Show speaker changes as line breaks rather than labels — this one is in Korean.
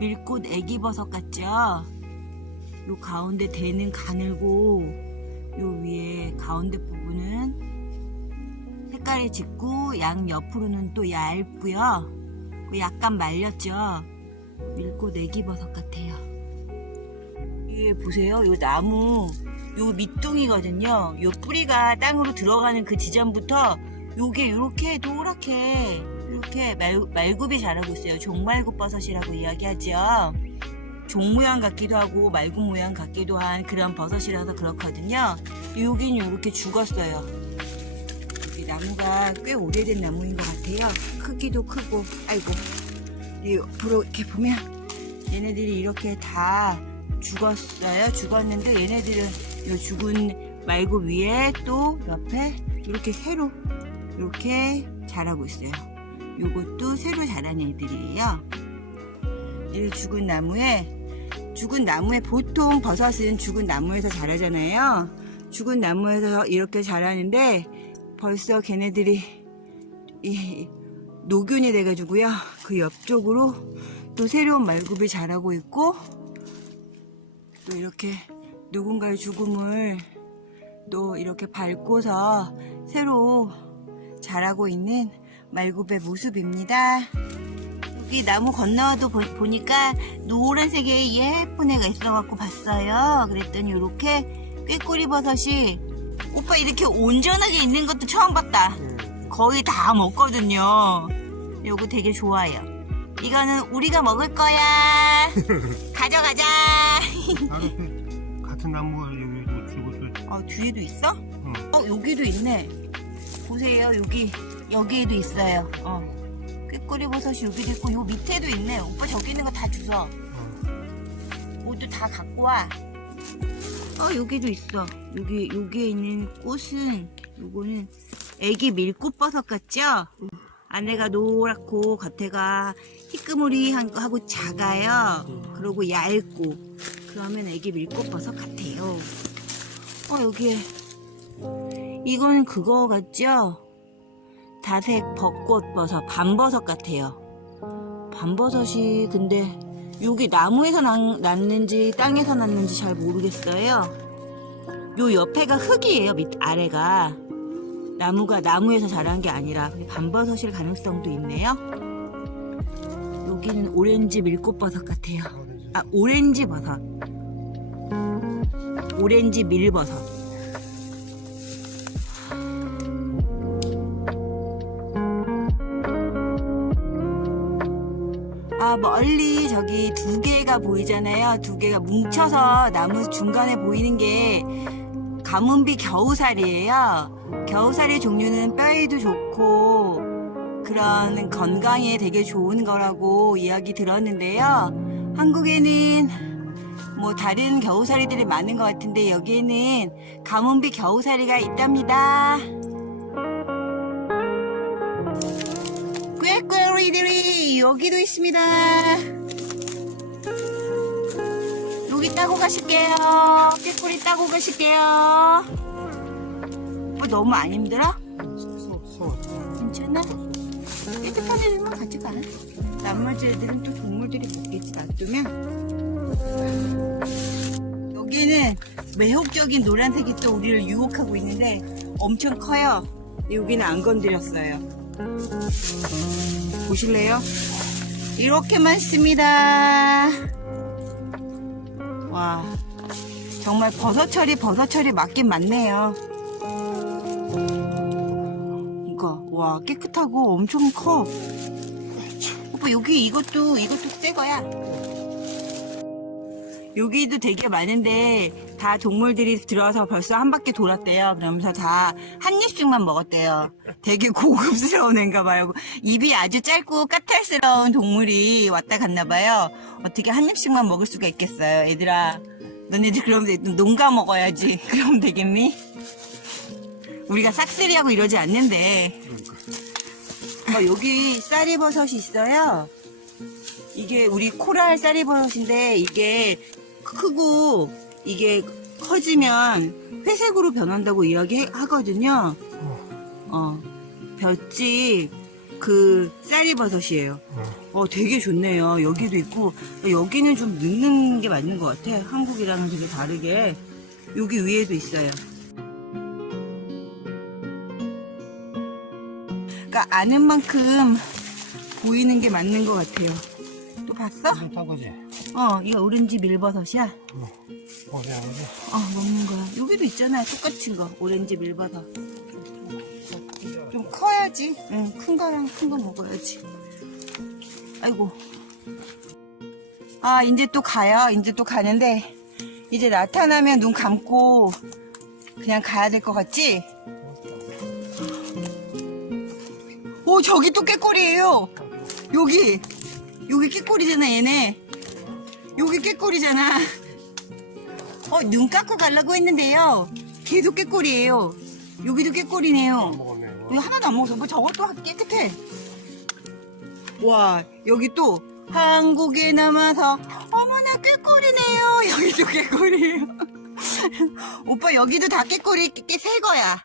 밀꽃 애기버섯 같죠? 요 가운데 대는 가늘고 요 위에 가운데 부분은 색깔이 짙고 양 옆으로는 또 얇고요. 그 약간 말렸죠? 밀꽃 애기버섯 같아요. 이 보세요. 요 나무 요 밑둥이거든요. 요 뿌리가 땅으로 들어가는 그 지점부터 요게 요렇게 노랗게 이렇게 말, 말굽이 자라고 있어요. 종말굽 버섯이라고 이야기하죠. 종 모양 같기도 하고 말굽 모양 같기도 한 그런 버섯이라서 그렇거든요. 여긴 이렇게 죽었어요. 이 나무가 꽤 오래된 나무인 것 같아요. 크기도 크고, 아이고. 이 앞으로 이렇게 보면 얘네들이 이렇게 다 죽었어요. 죽었는데 얘네들은 이 죽은 말굽 위에 또 옆에 이렇게 새로 이렇게 자라고 있어요. 요것도 새로 자란 애들이에요. 이 죽은 나무에 죽은 나무에 보통 버섯은 죽은 나무에서 자라잖아요. 죽은 나무에서 이렇게 자라는데 벌써 걔네들이 이 노균이 돼가지고요. 그 옆쪽으로 또 새로운 말굽이 자라고 있고 또 이렇게 누군가의 죽음을 또 이렇게 밟고서 새로 자라고 있는 말굽의 모습입니다. 여기 나무 건너도 보, 보니까 노란색의 예쁜 애가 있어갖고 봤어요. 그랬더니 이렇게 꾀꼬리 버섯이 오빠 이렇게 온전하게 있는 것도 처음 봤다. 거의 다 먹거든요. 요거 되게 좋아요. 이거는 우리가 먹을 거야. 가져가자.
바로 같은 나무가 여기 죽었어.
어, 뒤에도 있어?
응.
어, 여기도 있네. 보세요, 여기. 여기에도 있어요. 어. 꾀꼬리 버섯이 여기도 있고, 요 밑에도 있네. 오빠 저기 있는 거 다 주워. 모두 다 갖고 와. 어, 여기도 있어. 여기, 여기에 있는 꽃은, 요거는 애기 밀꽃 버섯 같죠? 안에가 노랗고, 겉에가 희끄무리한 거 하고 작아요. 그리고 얇고. 그러면 애기 밀꽃 버섯 같아요. 어, 여기에. 이거는 그거 같죠? 다색 벚꽃 버섯, 밤버섯 같아요. 밤버섯이 근데 여기 나무에서 난, 났는지 땅에서 났는지 잘 모르겠어요. 요 옆에가 흙이에요, 밑 아래가. 나무가 나무에서 자란 게 아니라 밤버섯일 가능성도 있네요. 여기는 오렌지 밀꽃버섯 같아요. 아, 오렌지 버섯. 오렌지 밀버섯. 아, 멀리 저기 두 개가 보이잖아요. 두 개가 뭉쳐서 나무 중간에 보이는 게 가문비 겨우살이에요. 겨우살의 종류는 뼈에도 좋고 그런 건강에 되게 좋은 거라고 이야기 들었는데요. 한국에는 뭐 다른 겨우살이들이 많은 것 같은데 여기에는 가문비 겨우살이가 있답니다. 꾀꾀리들이 여기도 있습니다. 여기 따고 가실게요. 꾀꼬리 따고 가실게요. 뭐 너무 안 힘들어? 괜찮아? 깨끗한 애들만 가져가. 나머지 애들은 또 동물들이 먹겠지, 놔두면. 여기는 매혹적인 노란색이 또 우리를 유혹하고 있는데 엄청 커요. 여기는 안 건드렸어요. 보실래요? 이렇게 많습니다. 와, 정말 버섯철이 버섯철이 맞긴 맞네요. 이거 와 깨끗하고 엄청 커. 오빠 여기 이것도 이것도 새 거야. 여기도 되게 많은데 다 동물들이 들어와서 벌써 한 바퀴 돌았대요. 그러면서 다 한 입씩만 먹었대요. 되게 고급스러운 애인가 봐요. 입이 아주 짧고 까탈스러운 동물이 왔다 갔나 봐요. 어떻게 한 입씩만 먹을 수가 있겠어요. 얘들아, 너네들 그럼 농가 먹어야지. 그럼 되겠니? 우리가 싹쓸이하고 이러지 않는데. 어, 여기 쌀이버섯이 있어요. 이게 우리 코랄 쌀이버섯인데 이게 크고 이게 커지면 회색으로 변한다고 이야기 하거든요. 어, 볏짚 그 쌀이버섯이에요. 어, 되게 좋네요. 여기도 있고, 여기는 좀 늙는 게 맞는 것 같아. 한국이랑은 되게 다르게. 여기 위에도 있어요. 그러니까 아는 만큼 보이는 게 맞는 것 같아요. 또 봤어?
탄 거지?
어, 이거 오렌지 밀버섯이야.
어디 안 거지?
어, 먹는 거야. 여기도 있잖아. 똑같은 거. 오렌지 밀버섯. 좀 커야지. 응, 큰 거랑 큰 거 먹어야지. 아이고. 아, 이제 또 가요. 이제 또 가는데, 이제 나타나면 눈 감고 그냥 가야 될 것 같지? 오, 저기 또 깨꼬리예요. 여기. 여기 깨꼬리잖아, 얘네. 여기 깨꼬리잖아. 어, 눈 감고 가려고 했는데요. 계속 깨꼬리예요. 여기도 깨꼬리네요.
먹었네 이거.
하나도 안 먹었어. 뭐 저것도 깨끗해. 와, 여기 또 한국에 남아서 어머나 깨꼬리네요. 여기도 깨꼬리예요. 오빠 여기도 다 깨꼬리 깨새 거야.